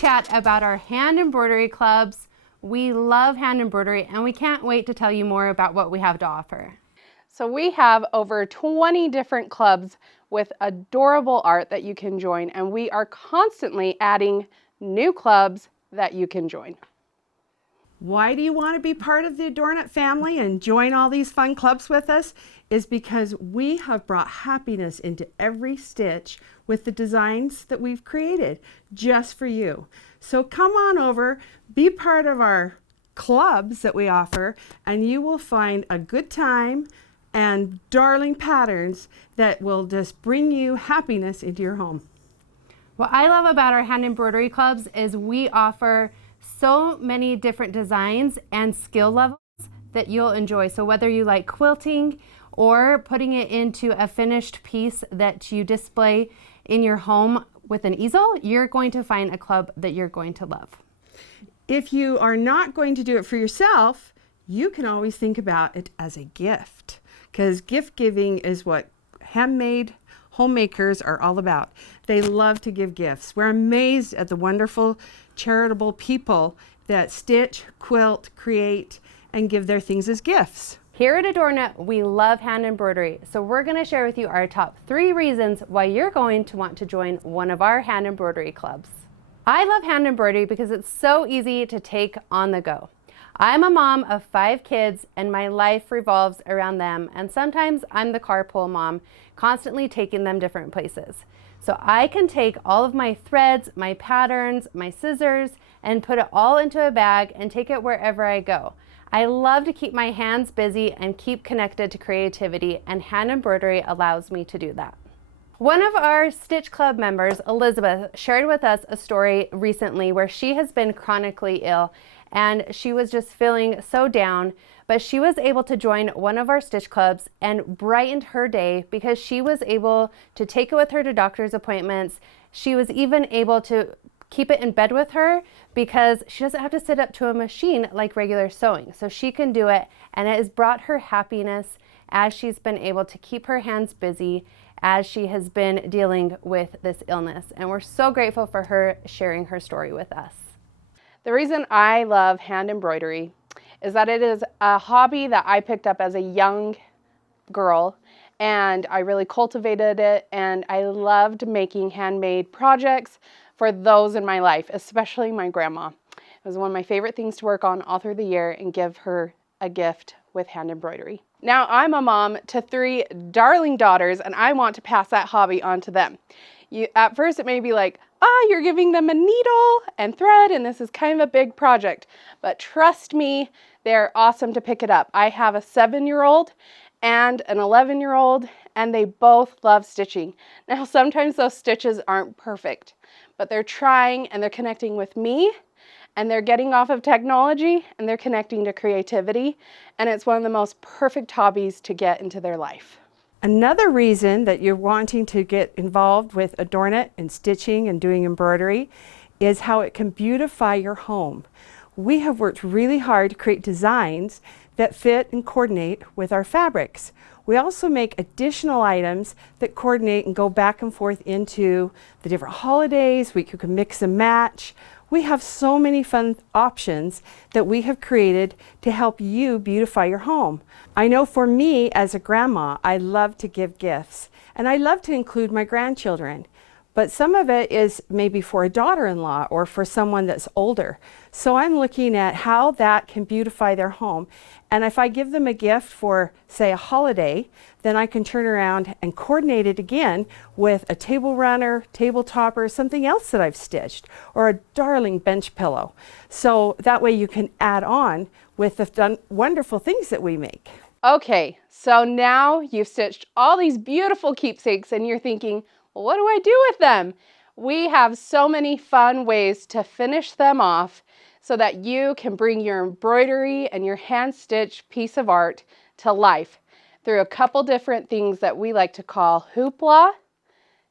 chat about our hand embroidery clubs. We love hand embroidery and we can't wait to tell you more about what we have to offer. So we have over 20 different clubs with adorable art that you can join, and we are constantly adding new clubs that you can join. Why do you want to be part of the Adornit family and join all these fun clubs with us? Is because we have brought happiness into every stitch with the designs that we've created just for you. So come on over, be part of our clubs that we offer, and you will find a good time and darling patterns that will just bring you happiness into your home. What I love about our hand embroidery clubs is we offer so many different designs and skill levels that you'll enjoy. So whether you like quilting or putting it into a finished piece that you display in your home with an easel, you're going to find a club that you're going to love. If you are not going to do it for yourself, you can always think about it as a gift, because gift giving is what handmade homemakers are all about. They love to give gifts. We're amazed at the wonderful charitable people that stitch, quilt, create, and give their things as gifts. Here at Adornit, we love hand embroidery, so we're going to share with you our top 3 reasons why you're going to want to join one of our hand embroidery clubs. I love hand embroidery because it's so easy to take on the go. I'm a mom of 5 kids and my life revolves around them, and sometimes I'm the carpool mom, constantly taking them different places. So I can take all of my threads, my patterns, my scissors, and put it all into a bag and take it wherever I go. I love to keep my hands busy and keep connected to creativity, and hand embroidery allows me to do that. One of our Stitch Club members, Elizabeth, shared with us a story recently where she has been chronically ill and she was just feeling so down, but she was able to join one of our Stitch Clubs and brightened her day because she was able to take it with her to doctor's appointments. She was even able to keep it in bed with her because she doesn't have to sit up to a machine like regular sewing. So she can do it, and it has brought her happiness as she's been able to keep her hands busy as she has been dealing with this illness. And we're so grateful for her sharing her story with us. The reason I love hand embroidery is that it is a hobby that I picked up as a young girl, and I really cultivated it, and I loved making handmade projects for those in my life, especially my grandma. It was one of my favorite things to work on all through the year and give her a gift with hand embroidery. Now I'm a mom to 3 darling daughters, and I want to pass that hobby on to them. At first it may be like, you're giving them a needle and thread and this is kind of a big project, but trust me, they're awesome to pick it up. I have a 7-year-old and an 11-year-old, and they both love stitching. Now sometimes those stitches aren't perfect, but they're trying and they're connecting with me, and they're getting off of technology and they're connecting to creativity, and it's one of the most perfect hobbies to get into their life. Another reason that you're wanting to get involved with Adornit and stitching and doing embroidery is how it can beautify your home. We have worked really hard to create designs that fit and coordinate with our fabrics. We also make additional items that coordinate and go back and forth into the different holidays. We can mix and match. We have so many fun options that we have created to help you beautify your home. I know for me as a grandma, I love to give gifts, and I love to include my grandchildren. But some of it is maybe for a daughter-in-law or for someone that's older. So I'm looking at how that can beautify their home. And if I give them a gift for, say, a holiday, then I can turn around and coordinate it again with a table runner, tabletopper, something else that I've stitched, or a darling bench pillow. So that way you can add on with the wonderful things that we make. Okay, so now you've stitched all these beautiful keepsakes and you're thinking, well, what do I do with them? We have so many fun ways to finish them off so that you can bring your embroidery and your hand-stitched piece of art to life through a couple different things that we like to call hoopla,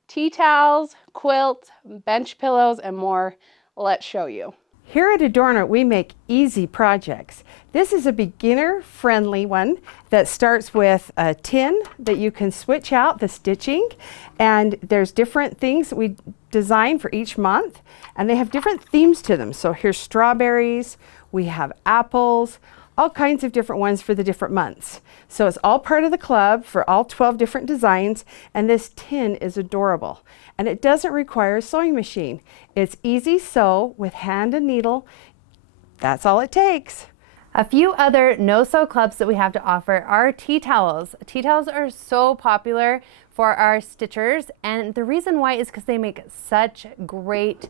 tea towels, quilts, bench pillows, and more. Let's show you. Here at Adornit, we make easy projects. This is a beginner-friendly one that starts with a tin that you can switch out the stitching, and there's different things that we design for each month, and they have different themes to them. So here's strawberries, we have apples, all kinds of different ones for the different months. So it's all part of the club for all 12 different designs, and this tin is adorable. And it doesn't require a sewing machine. It's easy sew with hand and needle. That's all it takes. A few other no-sew clubs that we have to offer are tea towels. Tea towels are so popular for our stitchers, and the reason why is because they make such great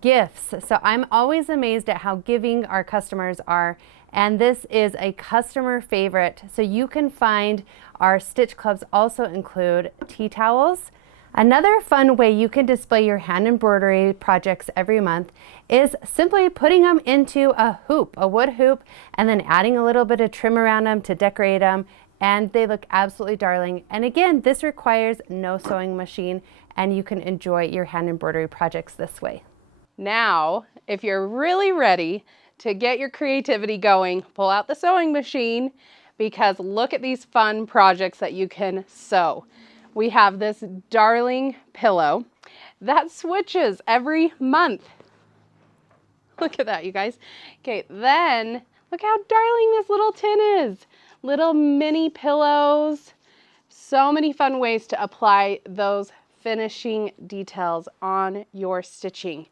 gifts. So I'm always amazed at how giving our customers are, and this is a customer favorite. So you can find our stitch clubs also include tea towels. Another fun way you can display your hand embroidery projects every month is simply putting them into a hoop, a wood hoop, and then adding a little bit of trim around them to decorate them, and they look absolutely darling. And again, this requires no sewing machine, and you can enjoy your hand embroidery projects this way. Now, if you're really ready to get your creativity going, pull out the sewing machine, because look at these fun projects that you can sew. We have this darling pillow that switches every month. Look at that, you guys. Okay, then look how darling this little tin is. Little mini pillows. So many fun ways to apply those finishing details on your stitching.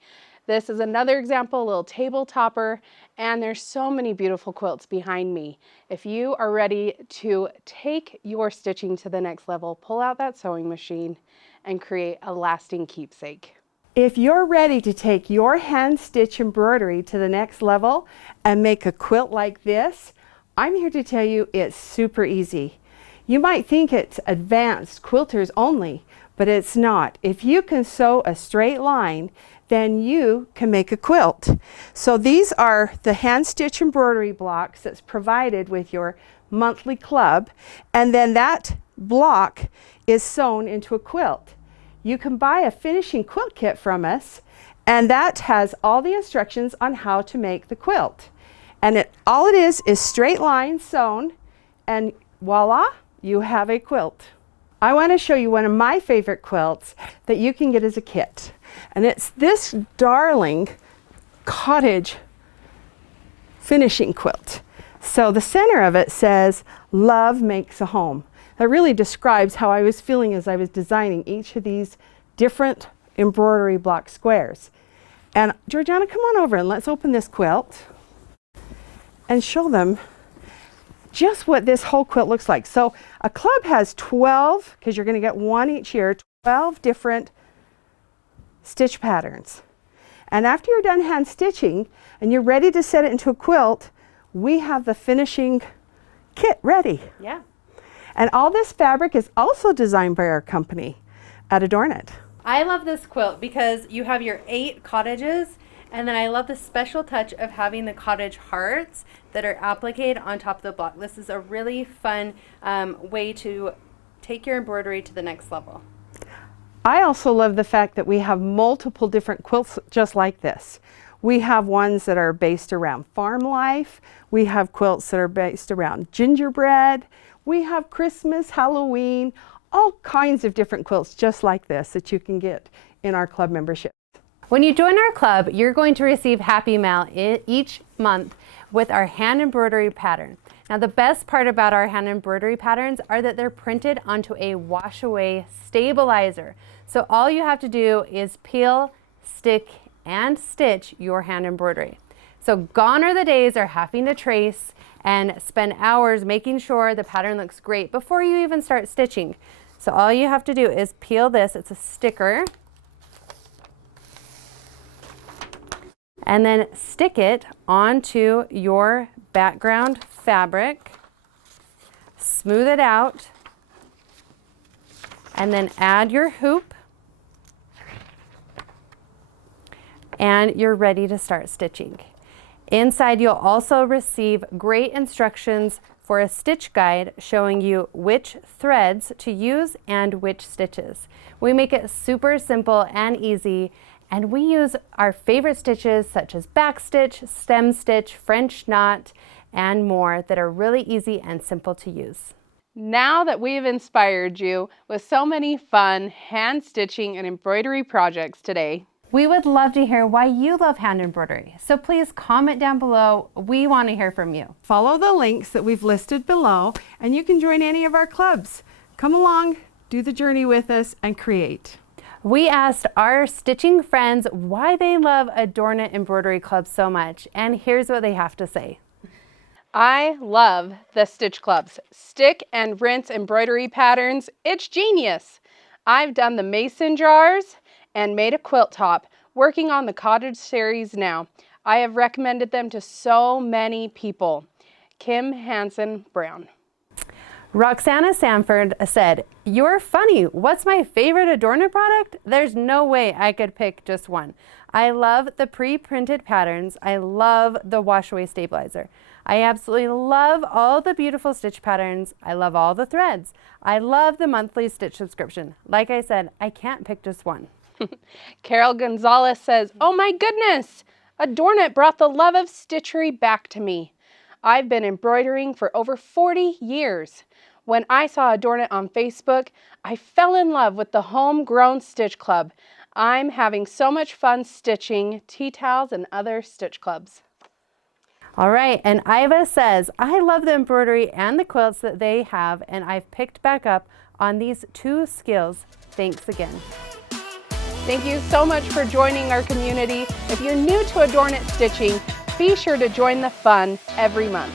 This is another example, a little tabletopper, and there's so many beautiful quilts behind me. If you are ready to take your stitching to the next level, pull out that sewing machine and create a lasting keepsake. If you're ready to take your hand stitch embroidery to the next level and make a quilt like this, I'm here to tell you it's super easy. You might think it's advanced quilters only, but it's not. If you can sew a straight line, then you can make a quilt. So these are the hand stitch embroidery blocks that's provided with your monthly club, and then that block is sewn into a quilt. You can buy a finishing quilt kit from us, and that has all the instructions on how to make the quilt. And all it is straight lines sewn, and voila, you have a quilt. I want to show you one of my favorite quilts that you can get as a kit. And it's this darling cottage finishing quilt. So the center of it says, "Love makes a home." That really describes how I was feeling as I was designing each of these different embroidery block squares. And Georgiana, come on over and let's open this quilt and show them just what this whole quilt looks like. So a club has 12, because you're going to get one each year, 12 different stitch patterns. And after you're done hand stitching and you're ready to set it into a quilt, we have the finishing kit ready. Yeah. And all this fabric is also designed by our company at Adornit. I love this quilt because you have your 8 cottages, and then I love the special touch of having the cottage hearts that are appliqued on top of the block. This is a really fun way to take your embroidery to the next level. I also love the fact that we have multiple different quilts just like this. We have ones that are based around farm life. We have quilts that are based around gingerbread. We have Christmas, Halloween, all kinds of different quilts just like this that you can get in our club membership. When you join our club, you're going to receive Happy Mail each month with our hand embroidery pattern. Now, the best part about our hand embroidery patterns are that they're printed onto a wash away stabilizer. So all you have to do is peel, stick, and stitch your hand embroidery. So gone are the days of having to trace and spend hours making sure the pattern looks great before you even start stitching. So all you have to do is peel this, it's a sticker, and then stick it onto your background fabric, smooth it out, and then add your hoop, and you're ready to start stitching. Inside, you'll also receive great instructions for a stitch guide showing you which threads to use and which stitches. We make it super simple and easy, and we use our favorite stitches such as backstitch, stem stitch, French knot, and more that are really easy and simple to use. Now that we've inspired you with so many fun hand stitching and embroidery projects today, we would love to hear why you love hand embroidery. So please comment down below. We want to hear from you. Follow the links that we've listed below, and you can join any of our clubs. Come along, do the journey with us, and create. We asked our stitching friends why they love Adornit Embroidery Club so much, and here's what they have to say. I love the Stitch Clubs. Stick and rinse embroidery patterns. It's genius. I've done the mason jars and made a quilt top, working on the cottage series now. I have recommended them to so many people. Kim Hansen Brown. Roxana Sanford said, "You're funny. What's my favorite Adornit product? There's no way I could pick just one. I love the pre-printed patterns. I love the wash-away stabilizer. I absolutely love all the beautiful stitch patterns. I love all the threads. I love the monthly stitch subscription. Like I said, I can't pick just one." Carol Gonzalez says, "Oh my goodness! Adornit brought the love of stitchery back to me. I've been embroidering for over 40 years. When I saw Adornit on Facebook, I fell in love with the Homegrown Stitch Club. I'm having so much fun stitching tea towels and other stitch clubs." All right, and Iva says, "I love the embroidery and the quilts that they have, and I've picked back up on these two skills. Thanks again." Thank you so much for joining our community. If you're new to Adornit stitching, be sure to join the fun every month.